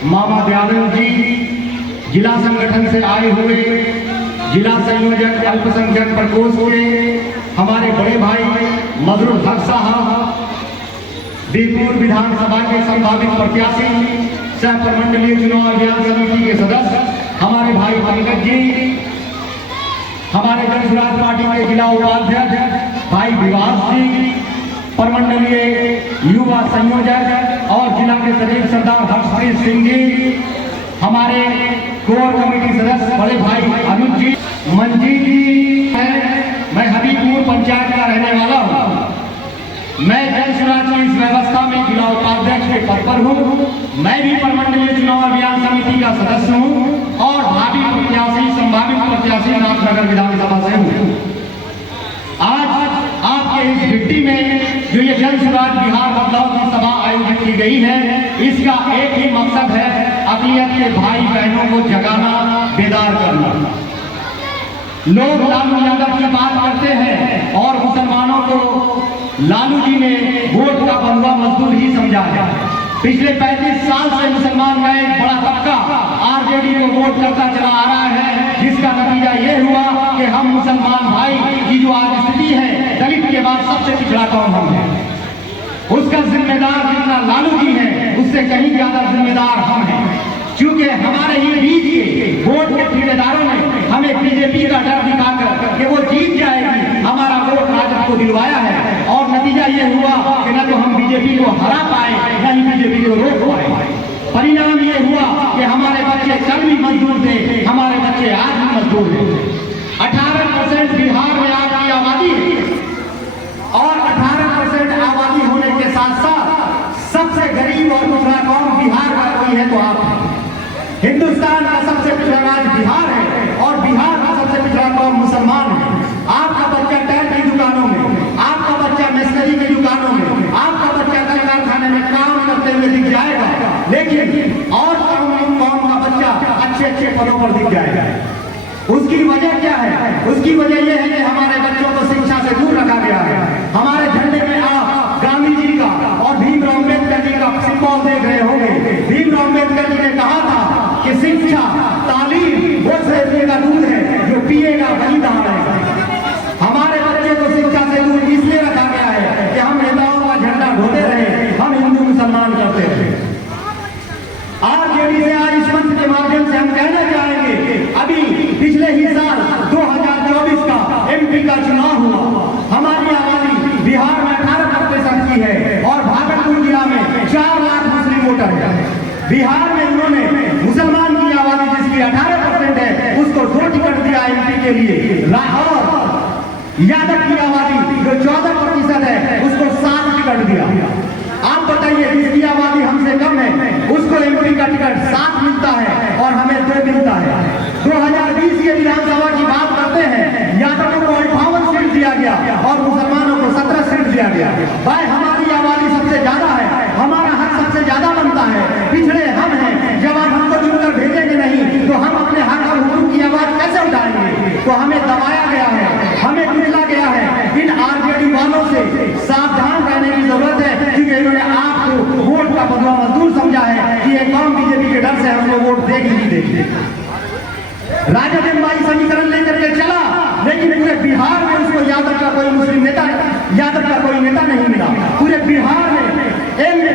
मामा दयानंद जी, जिला संगठन से आए हुए जिला संयोजक अल्पसंख्यक प्रकोष्ठ के हमारे बड़े भाई मजरूल हक साहब, बीरपुर विधानसभा के संभावित प्रत्याशी सह प्रमंडलीय चुनाव अभियान समिति के सदस्य हमारे भाई पंकज जी, हमारे जन सुराज पार्टी के जिला उपाध्यक्ष भाई विवास जी, प्रमंडलीय युवा संयोजक और जिला के सचिव सरदार हर्षप्रीत सिंह जी, हमारे कोर कमेटी सदस्य बड़े भाई अनुज जी, मंजीत जी है। मैं हबीबपुर पंचायत का रहने वाला हूँ। मैं जन सुराज की इस व्यवस्था में जिला उपाध्यक्ष के पद पर हूँ। मैं भी प्रमंडलीय चुनाव अभियान समिति का सदस्य हूँ और भावी प्रत्याशी संभावित प्रत्याशी नाथनगर विधानसभा से हूँ। आज आपके इस भिट्टी में जो ये जन सुराज बिहार बदलाव की सभा आयोजित की गई है, इसका एक ही मकसद है, अक़लियत के भाई बहनों को जगाना, बेदार करना। लोग लालू यादव की बात करते हैं और मुसलमानों को लालू जी ने वोट का बंधुआ मजदूर ही समझा है। पिछले 35 साल से मुसलमान का एक बड़ा तबका आरजेडी को वोट करता चला आ रहा है, जिसका नतीजा ये हुआ कि हम मुसलमान भाई की जो आज स्थिति है, दलित के बाद सबसे पिछड़ा कौम हम है। उसका जिम्मेदार जितना लालू जी है, उससे कहीं ज्यादा जिम्मेदार हम हैं, क्योंकि हमारे ही बीच के वोट के ठेकेदारों ने हमें बीजेपी का डर दिखाकर कि वो जीत जाएगी, हमारा वोट राजद को दिलवाया है। और नतीजा ये हुआ कि न तो हम बीजेपी को हरा पाए, न ही बीजेपी को रोक पाए। परिणाम ये हुआ कि हमारे बच्चे कल भी मजदूर थे, हमारे बच्चे आज भी मजदूर हैं। 18% बिहार में आपकी आबादी है और 18% आबादी होने के साथ साथ सबसे गरीब और पिछड़ा कौम बिहार का कोई है तो आप हैं। हिंदुस्तान का सबसे पिछड़ा राज्य बिहार है और बिहार का सबसे पिछड़ा कौम मुसलमान है। आपका बच्चा टायर की दुकानों में, आपका बच्चा मिस्त्री की दुकानों में, आपका बच्चा कल कारखाने में काम करते हुए दिख जाएगा, लेकिन और कौम का बच्चा अच्छे अच्छे पदों पर दिख जाएगा। उसकी वजह क्या है? उसकी वजह यह है कि हमारे बच्चों को शिक्षा से दूर रखा गया है। हमारे झंडे में आप गांधी जी का और भीमराव अम्बेडकर जी का सिंबल देख रहे होंगे। भीमराव अम्बेडकर जी ने कहा था कि शिक्षा, तालीम वो शरीर का दूध है, जो पिएगा वही दहाड़ेगा। हमारे बच्चे को शिक्षा से दूर इसलिए रखा गया है कि हम नेताओं का झंडा ढोते रहे, हम हिंदू मुसलमान करते रहे। आरजेडी से आज इस मंच के माध्यम से हम कहना चाहेंगे, अभी पिछले ही साल 2024 का एमपी का चुनाव हुआ, हमारी आबादी बिहार में 18% की है और भागलपुर जिला में 4 लाख मुस्लिम वोटर है। बिहार में उन्होंने मुसलमान की आबादी जिसकी 18% है, उसको 2 टिकट दिया एमपी के लिए, और यादव की आबादी जो 14% है, उसको 7 टिकट दिया। आप बताइए, जिसकी आबादी हमसे कम है उसको एमपी का टिकट 7 मिलता है और हमें 2 मिलता है। 2020 के विधानसभा की बात करते हैं, यादवों को 58 सीट दिया गया और मुसलमानों को 17 सीट दिया गया। भाई हमारी आबादी सबसे ज्यादा है, हमारा हक सबसे ज्यादा बनता है, पिछड़े हम हैं। जब आप हमको चुनकर भेजेंगे नहीं तो हम अपने हक और हुकूक की आवाज कैसे उठाएंगे? तो हमें दबाया गया है, हमें कुचला गया है। इन आरजेडी वालों से सावधान रहने की जरूरत है, क्योंकि इन्होंने आपको वोट का बदला मजदूर समझा है कि ये कौम बीजेपी के डर से हमको वोट देगी नहीं देगी। राजद एमवाई समीकरण लेकर के चला, लेकिन पूरे बिहार में उसको यादव का कोई मुस्लिम नेता, यादव का कोई नेता नहीं मिला। पूरे बिहार में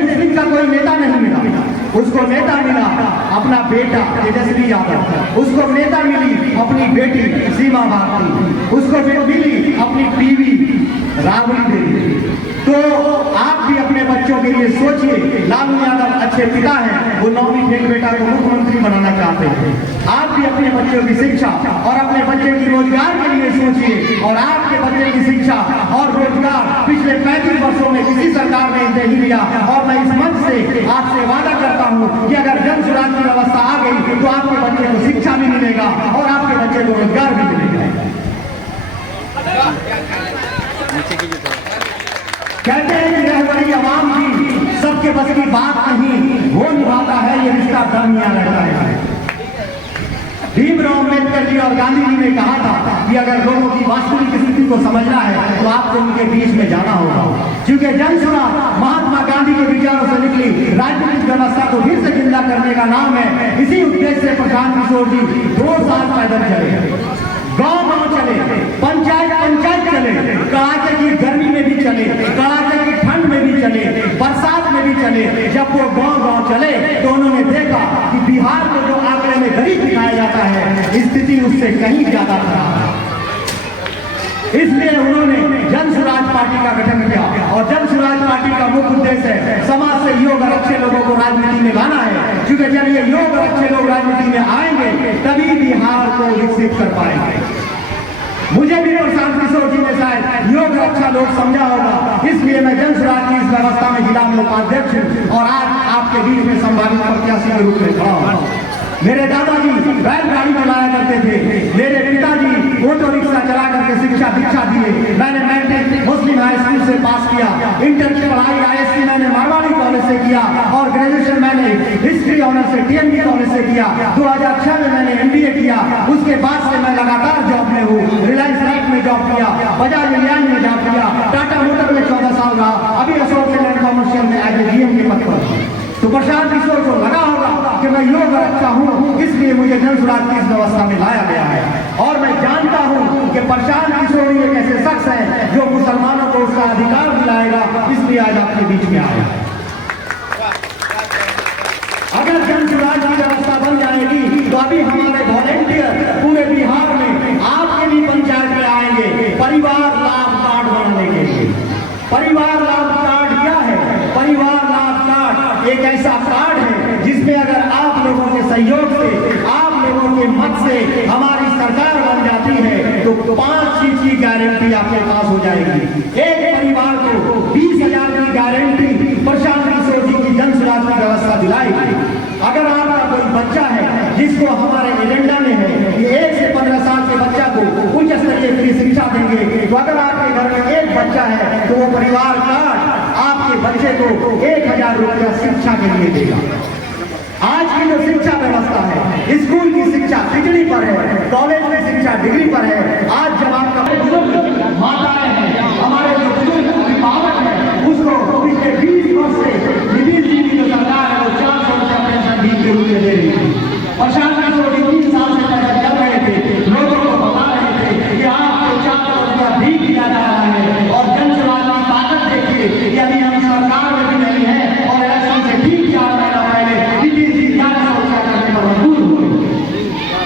मुस्लिम का कोई नेता नहीं मिला। उसको नेता मिला अपना बेटा तेजस्वी यादव, उसको नेता मिली अपनी बेटी सीमा भारती, उसको मिली अपनी बीवी राबड़ी देवी। तो आप भी अपने बच्चों के लिए सोचिए। लालू यादव अच्छे पिता हैं, वो 9वीं फेल बेटा को मुख्यमंत्री बनाना चाहते हैं। आप भी अपने बच्चों की शिक्षा और अपने बच्चे की रोजगार के लिए सोचिए, और आपके बच्चे की शिक्षा और रोजगार पिछले 35 वर्षों में किसी सरकार ने नहीं दिया। और मैं इस मंच से आपसे वादा करता हूं कि अगर जन सुराज की व्यवस्था आ गई तो आपके बच्चे को शिक्षा भी मिलेगा और आपके बच्चे को रोजगार भी मिलेगा। कहते हैं कि रहबरी आवाम की सबके बस की बात नहीं, वो निभाता है ये रिश्ता दरमियान रहता है। भीमराव अम्बेडकर जी और गांधी जी ने कहा था कि अगर लोगों की वास्तविक स्थिति को समझना है तो आपको उनके बीच में जाना होगा, क्योंकि जन सुराज महात्मा गांधी के विचारों से निकली राजनीतिक व्यवस्था को फिर से जिंदा करने करने का नाम है। इसी उद्देश्य से प्रशांत किशोर जी 2 साल पैदल चले, गांव चले, पंचायत चले, कड़ाके की गर्मी में भी चले, कड़ाके की ठंड में भी चले, बरसात में भी चले। जब वो गांव चले तो उन्होंने देखा कि बिहार को जो आंकड़े में गरीब दिखाया जाता है, स्थिति उससे कहीं ज्यादा खराब है। इसलिए उन्होंने जन स्वराज पार्टी का गठन किया और जन स्वराज पार्टी का मुख्य उद्देश्य है समाज से योग और अच्छे लोगों को राजनीति में लाना है, क्योंकि जब ये योग और अच्छे लोग राजनीति में आएंगे तभी बिहार को विकसित कर पाएंगे। मुझे भी प्रशांत किशोर जी ने शायद योग अच्छा लोग समझा होगा, इसलिए मैं जन स्वराज की इस व्यवस्था में जिला में उपाध्यक्ष हूँ और आज आपके बीच में संभावित प्रत्याशी के रूप में खड़ा हूँ। मेरे दादाजी बैलगाड़ी चलाया करते थे, मेरे पिताजी ऑटो रिक्शा चला करके शिक्षा दीक्षा दिए। मैंने मैट्रिक मुस्लिम हाई स्कूल से पास किया, इंटर की पढ़ाई ISC मैंने मारवाड़ी कॉलेज से किया और ग्रेजुएशन मैंने हिस्ट्री ऑनर से TNB कॉलेज से किया। 2006 में मैंने MBA किया। उसके बाद से मैं लगातार जॉब में हूँ। रिलायंस लाइफ में जॉब किया, बजाज एलियांज में जॉब किया, टाटा मोटर में 14 साल रहा, अभी अशोक लेलैंड कॉमर्शियल में एज ए GM के पद पर। तो प्रशांत किशोर को लगा होगा कि मैं योग अच्छा हूँ, इसलिए मुझे जन स्वराज की इस व्यवस्था में लाया गया है। और मैं जानता हूँ कि प्रशांत किशोर एक ऐसे शख्स है जो मुसलमानों को उसका अधिकार दिलाएगा, इसलिए आज आपके बीच में आया। अगर जन स्वराज की व्यवस्था बन जाएगी तो अभी हमारे वॉलेंटियर पूरे बिहार में आपके भी पंचायत में आएंगे परिवार लाभ कार्ड बनाने के लिए। परिवार लाभ कार्ड क्या है? परिवार लाभ कार्ड एक ऐसा कार्ड है जिसमें अगर आप लोगों के सहयोग से, आप लोगों के मत से हमारी सरकार बन जाती है तो 5 चीज की गारंटी आपके पास हो जाएगी। एक परिवार को 20,000 की गारंटी प्रशांत किशोर जी की जन स्वराज की व्यवस्था दिलाएगी। अगर आपका कोई बच्चा है जिसको हमारे एजेंडा में है कि 1 से 15 साल के बच्चा को उच्च स्तरीय फ्री शिक्षा देंगे, तो अगर आपके घर में एक बच्चा है तो वो परिवार कार्ड आपके बच्चे को 1,000 रुपया शिक्षा के लिए देगा। आज की जो शिक्षा व्यवस्था है, स्कूल की शिक्षा डिग्री पर है, कॉलेज की शिक्षा डिग्री पर है। आज जब आपका बुजुर्ग माताएं हैं, हमारे जो बुजुर्ग अभिभावक है, उसको पिछले 20 वर्ष से नीतीश जी की जो सरकार है वो 400 रुपया पेंशन भीख के रूप में दे रही है। प्रशांत किशोर जी 3 साल से पैदल चल रहे थे, लोगों को बता रहे थे कि आपको 400 रुपया भीख दिया जा रहा है। और जन स्वराज की ताकत देखिए कि अभी हम सरकार में भी नहीं है और इलेक्शन से ठीक 4 महीना पहले नीतीश जी 1100 रुपया करने पर मजबूर हुए।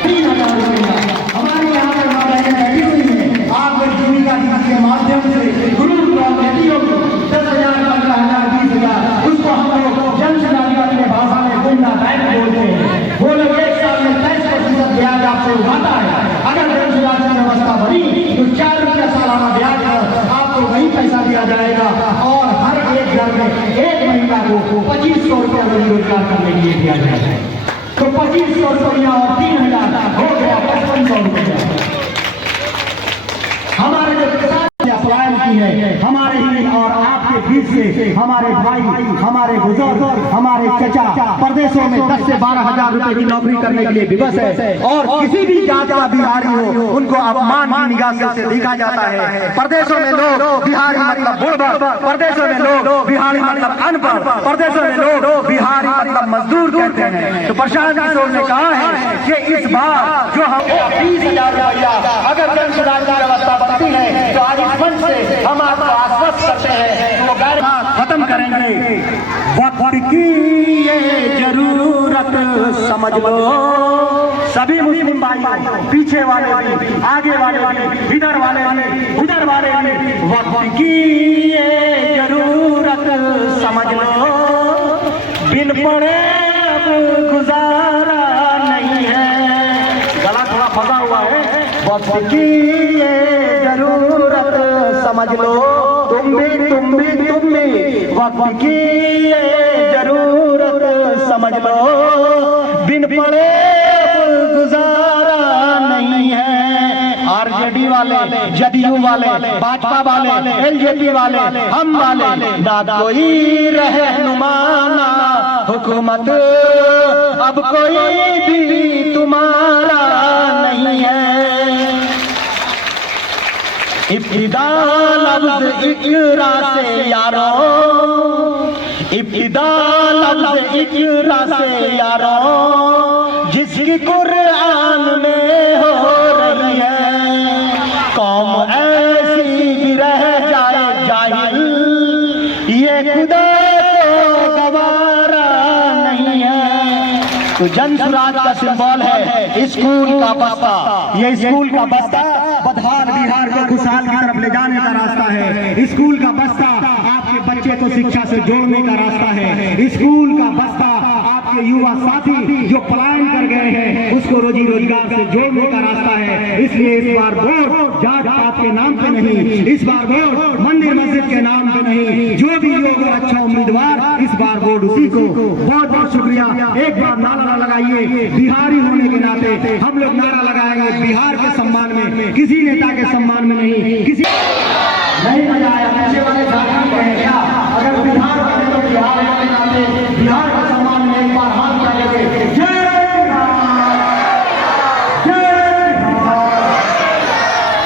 3,000 रुपया हमारी यहाँ पर माँ बहनें बैठी हुई है, आप जीविका दीदी के माध्यम से गुरु बेटियों को 10,000, 15,000, 20,000 उसको हम लोग जन स्वराज अपने भाषा में गुंडा बैंक बोलते हैं। वो लोग 1 साल में 23% ब्याज आपसे उठाता है। अगर जन स्वराज की व्यवस्था बनी तो 4 रुपया सालाना ब्याज आपको वही पैसा दिया जाएगा और हर एक घर में एक महिला को 2500 रुपया रोजगार करने के लिए दिया जाएगा। तो 2500 रुपया और 3,000 हो गया 5500 रुपया। हमारे जो किसान पलायन की है, हमारे ही और आपके बीच से हमारे भाई, हमारे बुजुर्ग, हमारे चचा प्रदेशों में 10 से 12,000 रुपए की नौकरी करने के लिए विवश है और किसी भी जात का बिहारी हो उनको अपमान की निगाह से देखा जाता है। प्रदेशों में लोग बिहारी मतलब बुड़बक, प्रदेशों में लोग बिहारी मतलब अनपढ़, प्रदेशों में लोग बिहारी मतलब मजदूर कहते हैं। तो प्रशांत किशोर ने कहा है कि इस बार जो हम 20,000 रुपया अगर जन स्वराज की व्यवस्था बनती है तो आज इस मंच से हम आपको आश्वस्त करते हैं कि वो गारंटी खत्म करेंगे। वक्त की ये जरूरत समझ लो सभी मुस्लिम भाइयों, पीछे वाले भी, आगे वाले भी, इधर वाले भी, उधर वाले भी, वक्त की ये जरूरत समझ लो, बिन पड़े अब गुजारा नहीं है। गला थोड़ा फंसा हुआ है। वक्त की ये जरूरत समझ लो, तुम भी वक्त की ये जरूरत समझ लो, बिन पड़े गुजारा नहीं है। आरजेडी वाले, जदयू वाले, भाजपा वाले, एलजेपी वाले, हम वाले, ना कोई रहनुमाना हुकूमत अब कोई भी तुम्हारा नहीं है। इब्तिदा लफ्ज़ इकरा से यारो, इब्तिदा लफ्ज़ इक़रा से यारों जिसकी कुरान में हो रही है, कौम ऐसी भी रह जाए जाहिल, ये खुदा को गवारा नहीं है। तो जनसुराज का सिंबल है स्कूल का बस्ता। ये स्कूल का बस्ता बदहाल बिहार को खुशहाल की तरफ ले जाने का रास्ता है। स्कूल का बस्ता आपके बच्चे को शिक्षा से जोड़ने का रास्ता है। स्कूल का बस्ता आपके युवा साथी जो पलायन कर गए हैं उसको रोजी रोजगार से जोड़ने का रास्ता है। इसलिए इस बार वोट जात पात के नाम पे नहीं, इस बार वोट मंदिर मस्जिद के नाम पे नहीं, जो भी योग और अच्छा उम्मीदवार इस बार वोट उसी को। बहुत बहुत शुक्रिया। एक बार नारा लगाइए, बिहारी होने के नाते हम लोग नारा लगाएंगे बिहार के सम्मान में, किसी नेता के सम्मान में नहीं। किसी नहीं मजा आया पीछे वाले झारखंड कहें क्या, अगर बिहार बने तो बिहार के नाते बिहार के सम्मान में एक बार हाथ उठाएंगे।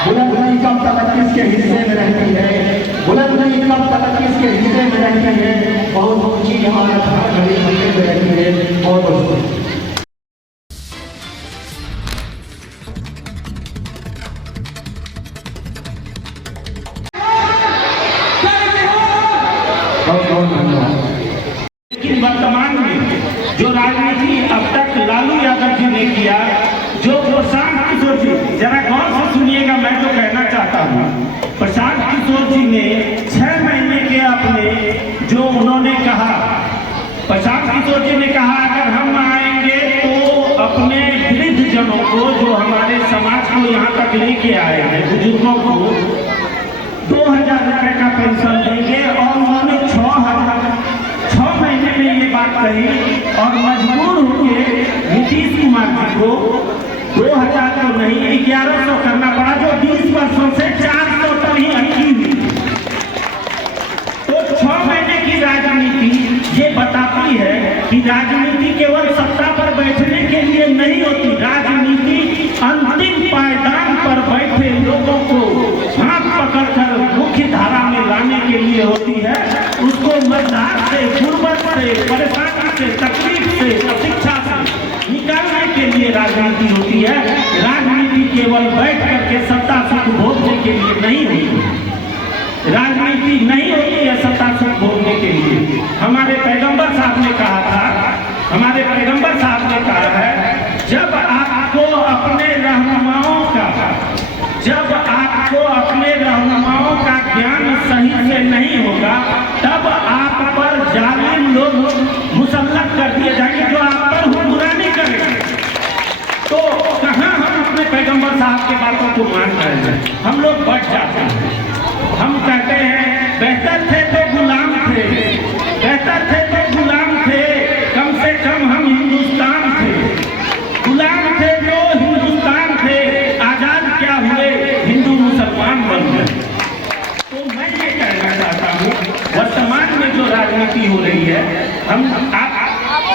बुलंदशहर कब तक किसके हिस्से में रहती है, बुलंदशहर कब तक किसके हिस्से में रहती है, बहुत ऊंची इमारत हर घड़ी हिस्से में रहती है। बहुत लेकिन वर्तमान में जो राजनीति अब तक लालू यादव जी ने किया, जो प्रशांत किशोर जी, जरा गौर से सुनिएगा मैं जो कहना चाहता हूँ। प्रशांत किशोर जी ने 6 महीने के अपने जो उन्होंने कहा, प्रशांत किशोर जी ने कहा अगर हम आएंगे तो अपने वृद्ध जनों को जो हमारे समाज को यहाँ तक लेके आए हैं, बुजुर्गों को 2000 रुपए का पेंशन देंगे। और उन्होंने 6 महीने में ये बात कही और मजबूर होकर नीतीश कुमार जी को 2000 तो नहीं 1100 करना पड़ा, जो 20 वर्षों से 400 पर ही अटकी हुई। तो 6 महीने की राजनीति ये बताती है कि राजनीति केवल सत्ता पर बैठने के लिए नहीं होती, राजनीति अंतिम पायदान पर बैठे लोगों को हाथ पकड़कर मुख्य धारा में लाने के लिए होती है। उसको मझधार से, गुर्बत से, परेशानी से, तकलीफ से, अशिक्षा से निकालने के लिए राजनीति होती है। राजनीति केवल बैठ करके सत्ता सुख भोगने के लिए नहीं होती, राजनीति नहीं होती है सत्ता सुख भोगने के लिए। हमारे पैगंबर साहब ने कहा था, हमारे पैगंबर साहब ने कहा है, जब आपको अपने रहनुमाओं का ज्ञान सही से नहीं होगा तब आप पर जालिम लोग मुसल्लत कर दिए जाएंगे जो आप पर हुक्मरानी करेंगे। तो कहाँ हम अपने पैगंबर साहब की बातों को मान रहे हैं, हम लोग बढ़ जाते हैं। हम कहते हैं बेहतर थे तो गुलाम थे, बेहतर थे तो गुलाम थे, कम से कम हम हिंदुस्तान थे। गुलाम थे तो हिंदुस्तान थे, आजाद क्या हुए, हिंदू मुसलमान बन गए। तो मैं ये कहना चाहता हूँ वर्तमान में जो राजनीति हो रही है, हम आप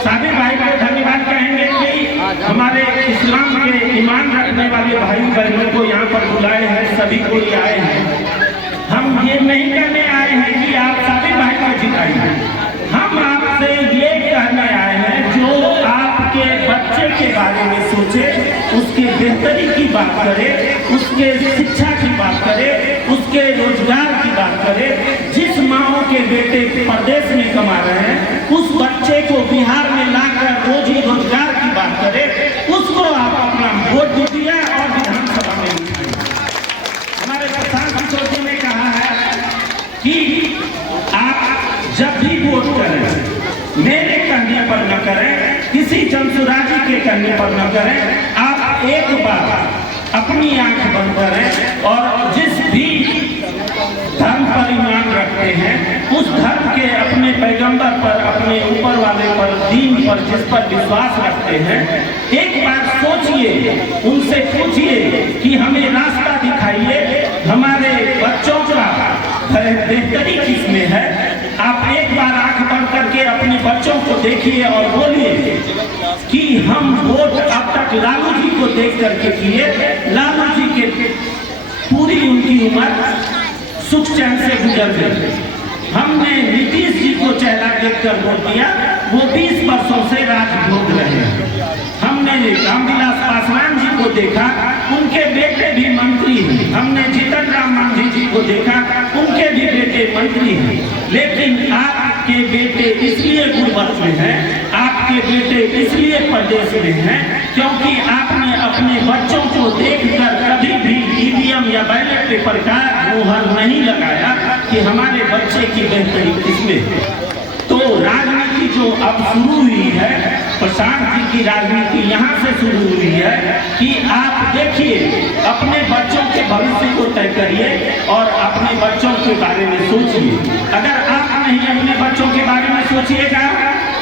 साबिर भाई को धन्यवाद कहेंगे कि हमारे इस्लाम के ईमान रखने वाले भाई बहनों को यहाँ पर बुलाए हैं, सभी को आए हैं। हम ये नहीं कहने आए हैं कि आप साबिर भाई को जिताइए, हम आपसे ये कहने आए हैं जो आपके बच्चे के बारे में सोचे, उसके बेहतरी की बात करे, उसके शिक्षा की बात करे, उसके रोजगार की बात करे। जिस माओ के बेटे प्रदेश में कमा रहे हैं उस बच्चे को बिहार में लाकर रोजी रोजगार की बात करे, उसको आप अपना वोट दीजिए और विधानसभा में उठाइए। हमारे प्रशांत किशोर जी ने कहा है कि आप जब भी वोट करें मेरे कहने पर न करें, किसी जनसुराजी के कहने पर न करें, आप एक बार अपनी आंख बंद करें और जिस भी धर्म पर ईमान रखते हैं उस धर्म के अपने पैगंबर पर, अपने ऊपर वाले पर, दीन पर जिस पर विश्वास रखते हैं, एक बार सोचिए, उनसे पूछिए कि हमें रास्ता दिखाइए, हमारे बच्चों का बेहतरी किसमें है। आप एक बार आंख बंद करके अपने बच्चों को देखिए और बोलिए कि हम वोट अब तक लालू जी को देख करके किए, लालू जी के पूरी उनकी उम्र सुख चैन से गुजर गई, हमने नीतीश जी को चेहरा देखकर वोट दिया, वो 20 वर्षों से राज भोग रहे हैं। हमने रामविलास पासवान जी को देखा, उनके बेटे भी मंत्री हैं। हमने जीतन राम मांझी जी को देखा, उनके भी बेटे मंत्री हैं। लेकिन आपके बेटे इसलिए गुर्बत में हैं, आपके बेटे इसलिए प्रदेश में हैं क्योंकि आपने अपने बच्चों को देखकर कभी भी ईवीएम या बैलेट पेपर का मोहर नहीं लगाया कि हमारे बच्चे की बेहतरी किसमें है। तो राजनीति जो अब शुरू हुई है, प्रशांत जी की राजनीति यहाँ से शुरू हुई है कि आप देखिए, अपने बच्चों के भविष्य को तय करिए और अपने बच्चों के बारे में सोचिए। अगर आप नहीं अपने बच्चों के बारे में सोचिएगा,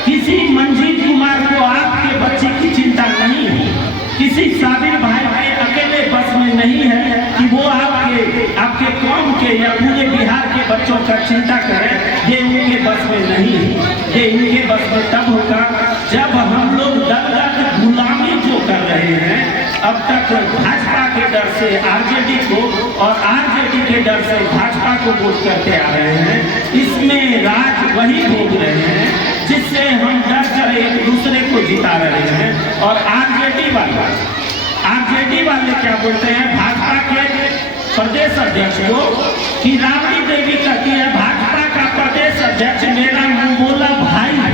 किसी मंजीत कुमार को आपके बच्चे की चिंता नहीं है, किसी साबिर भाई के अकेले बस में नहीं है कि वो आपके कौम के या पूरे बिहार के बच्चों का चिंता करें। ये उनके बस में नहीं है। ये इनके बस में तब होगा जब हम लोग दलगत गुलामी जो कर रहे हैं, अब तक भाजपा के डर से आरजेडी को और आरजेडी के डर से भाजपा को वोट करके आ रहे हैं, इसमें राज वही भोग रहे हैं जिससे हम डर कर एक दूसरे को जिता रहे हैं। और आरजेडी वाले क्या बोलते हैं भाजपा के प्रदेश अध्यक्ष को कि राबड़ी देवी कहती है भाजपा का प्रदेश अध्यक्ष मेरा मुंबोला भाई है,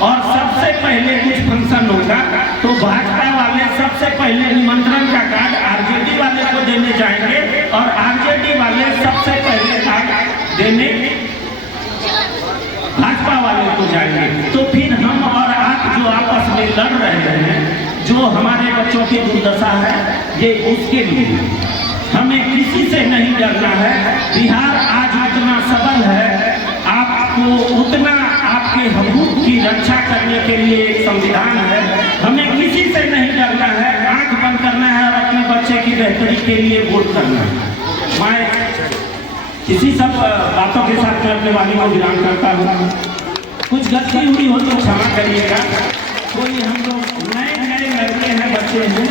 और सबसे पहले कुछ फंक्शन होगा तो भाजपा वाले सबसे पहले निमंत्रण का कार्ड आरजेडी वाले को देने जाएंगे और आरजेडी वाले सबसे पहले कार्ड देने भाजपा वाले को जाएंगे। तो फिर हम और आप जो आपस में लड़ रहे हैं, जो हमारे बच्चों की दुर्दशा है, ये उसके लिए हमें किसी से नहीं डरना है। बिहार आज उतना सबल है, आपको उतना आपके हकूक की रक्षा करने के लिए एक संविधान है। हमें किसी से नहीं डरना है, आंख बंद करना है और अपने बच्चे की बेहतरी के लिए वोट करना है। मैं इसी सब बातों के साथ मैं अपने वाणी को विराम करता हूँ। कुछ गलती हुई हो तो क्षमा करिएगा। कोई हम लोग नए लड़के हैं, बच्चे हैं,